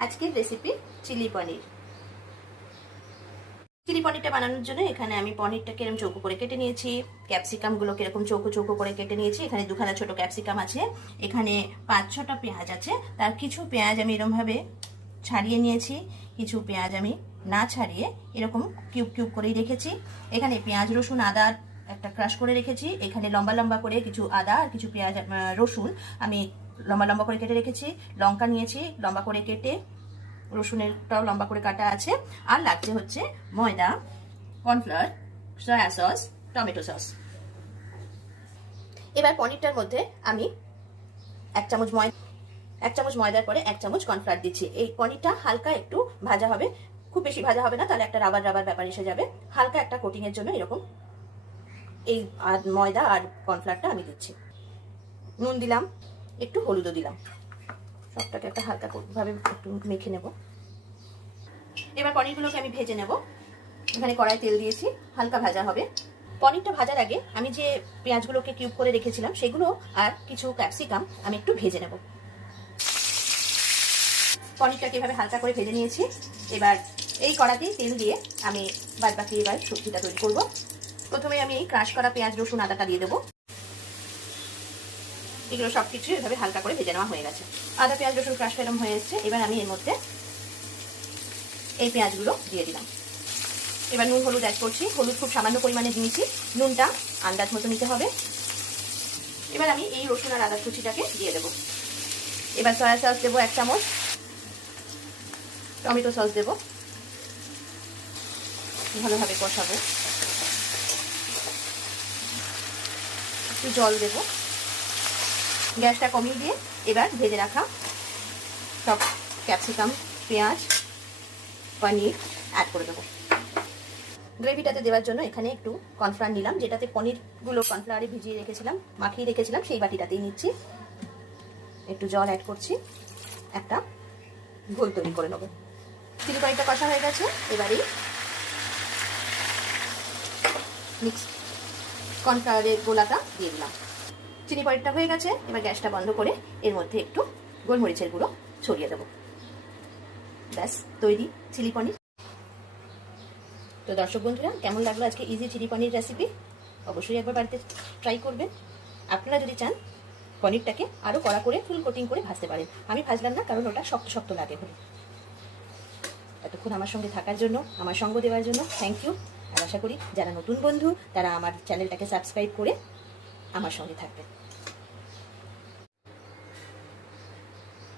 আজকের recipe chilli পনির। Chilli পনিরটা বানানোর জন্য এখানে আমি পনিরটাকে এরকম চৌকো করে কেটে নিয়েছি, ক্যাপসিকামগুলোকে এরকম চৌকো চৌকো করে কেটে নিয়েছি। এখানে দুখানা ছোট ক্যাপসিকাম আছে, এখানে 5-6টা পেঁয়াজ আছে। তার কিছু পেঁয়াজ আমি এরকমভাবে ছাড়িয়ে নিয়েছি, কিছু পেঁয়াজ আমি না ছাড়িয়ে এরকম কিউব কিউব করেই রেখেছি। এখানে পেঁয়াজ রসুন আদা একটা ক্রাশ করে রেখেছি। এখানে লম্বা লম্বা করে কিছু আদা আর কিছু পেঁয়াজ রসুন আমি লম্বা লম্বা করে কেটে রেখেছি। লঙ্কা নিয়েছি লম্বা করে কেটে, রসুনেরটাও লম্বা করে কাটা আছে। আর লাগছে হচ্ছে ময়দা, cornflour, soya sauce, tomato sauce. এবার পনিরটার মধ্যে আমি 1 চামচ ময়দার পরে 1 চামচ কর্নফ্লাওয়ার দিচ্ছি। এই পনিরটা হালকা একটু ভাজা হবে, খুব বেশি ভাজা হবে না, তাহলে একটা রাবার রাবার ব্যাপার এসে যাবে। হালকা একটা কোটিং এর জন্য এরকম এই ময়দা আর কর্নফ্লাওয়ারটা আমি দিচ্ছি। নুন দিলাম, একটু হলুদও দিলাম, সবটাকে একটা হালকা ভাবে একটু মেখে নেব। এবার পনিরগুলোকে আমি ভেজে নেব। এখানে কড়াই তেল দিয়েছি, হালকা ভাজা হবে। পনিরটা ভাজার আগে আমি যে পেঁয়াজগুলোকে কিউব করে রেখেছিলাম সেগুলো আর কিছু ক্যাপসিকাম আমি একটু ভেজে নেব। পনিরটাকে এভাবে হালকা করে ভেজে নিয়েছি। এবার এই কড়াতেই তেল দিয়ে আমি বাদবাকি এবার সবজিটা তৈরি করব। প্রথমে আমি এই ক্রাশ করা পেঁয়াজ রসুন আদাটা দিয়ে দেবো। এগুলো সবকিছু এভাবে হালকা করে ভেজে নেওয়া হয়ে গেছে। আদা পেঁয়াজ রসুন ক্রাশ এরকম হয়ে এসছে। এবার আমি এর মধ্যে এই পেঁয়াজগুলো দিয়ে দিলাম। এবার নুন হলুদ অ্যাড করছি। হলুদ খুব সামান্য পরিমাণে দিয়েছি, নুনটা আন্দাজ মতো নিতে হবে। এবার আমি এই রসুন আর আদা কুচিটাকে দিয়ে দেবো। এবার সয়া সস দেবো 1 চামচ, টমেটো সস দেবো, ভালোভাবে কষাবো। একটু জল দেবো। গ্যাসটা কমিয়ে দিয়ে এবার ভেজে রাখা সব ক্যাপসিকাম, পেঁয়াজ, পনির অ্যাড করে দেবো। গ্রেভিটাতে দেওয়ার জন্য এখানে একটু কর্নফ্লাওয়ার নিলাম, যেটাতে পনিরগুলো কর্নফ্লাওয়ারে ভিজিয়ে রেখেছিলাম, মাখিয়ে রেখেছিলাম, সেই বাটিটাতেই নিচ্ছি। একটু জল অ্যাড করছি, একটা ঘোল তৈরি করে নেবো। চিলি পনিরটা কষা হয়ে গেছে। এবারেই মিক্স কর্নফ্লাওয়ারের গোলাটা দিয়ে দিলাম। চিলি পনিরটা হয়ে গেছে। এবার গ্যাসটা বন্ধ করে এর মধ্যে একটু গোলমরিচের গুঁড়ো ছড়িয়ে দেবো। ব্যাস তৈরি চিলি পনির। তো দর্শক বন্ধুরা, কেমন লাগলো আজকে ইজি চিলি পনির রেসিপি? অবশ্যই একবার বাড়িতে ট্রাই করবেন। আপনারা যদি চান পনিরটাকে আরও কড়া করে ফুল কোটিং করে ভাজতে পারেন। আমি ভাজলাম না, কারণ ওটা শক্ত শক্ত লাগে বলে। এতক্ষণ আমার সঙ্গে থাকার জন্য, আমার সঙ্গ দেওয়ার জন্য থ্যাংক ইউ। আর আশা করি যারা নতুন বন্ধু তারা আমার চ্যানেলটাকে সাবস্ক্রাইব করে আমার সঙ্গে থাকবেন।